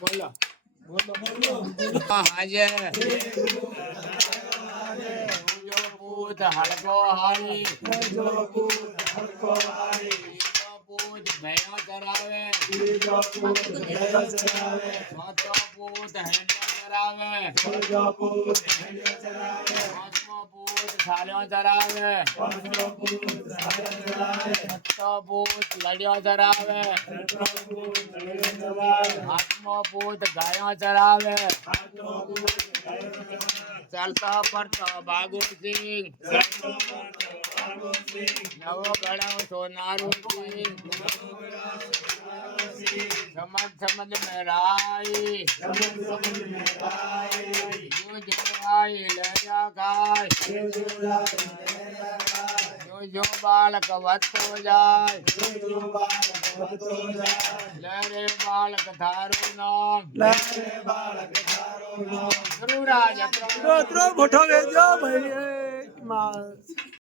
બોલો હાજે પૂત હળકો હાળી પૂત ભેણો ચરાવે ચોથો પૂત હેંડ્યો ચરાવે પાંચમો પૂત સાલ્યો ચરાવે છઠ્ઠો પૂત લડ્યો ચરાવે આઠમો પૂત ગાયો ચરાવે ચાલતો પડતો બાગુ સિંહ નવો ગણાવ સોનારું સિંહ સમજ સમજ મેરાઈ જો આઈ લયા ગાય જો બાળક વધતો જાય લે રે બાળક તારું નામ ધ્રુવરાજ મોટો વેજો ભાઈ